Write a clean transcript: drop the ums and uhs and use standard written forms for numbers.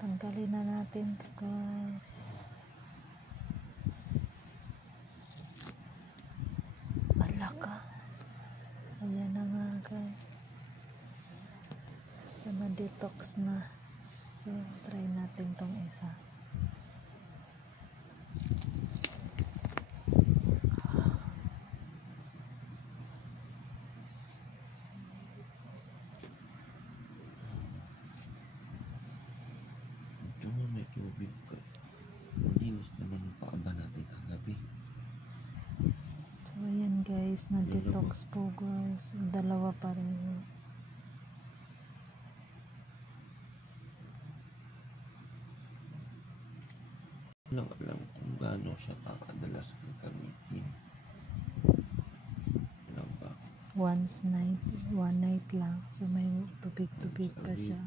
Tanggalin na natin to guys. Alaka. Ayan na nga guys. So na-detox na. So try natin tong isa. May tubig ka. Malinis naman yung paaba natin kagabi. So ayan guys, na-detox po guys. Dalawa pa rin. Lang alam kung gaano siya kakadalas gagamitin. Alam ba? One night lang. So may tubig-tubig pa siya.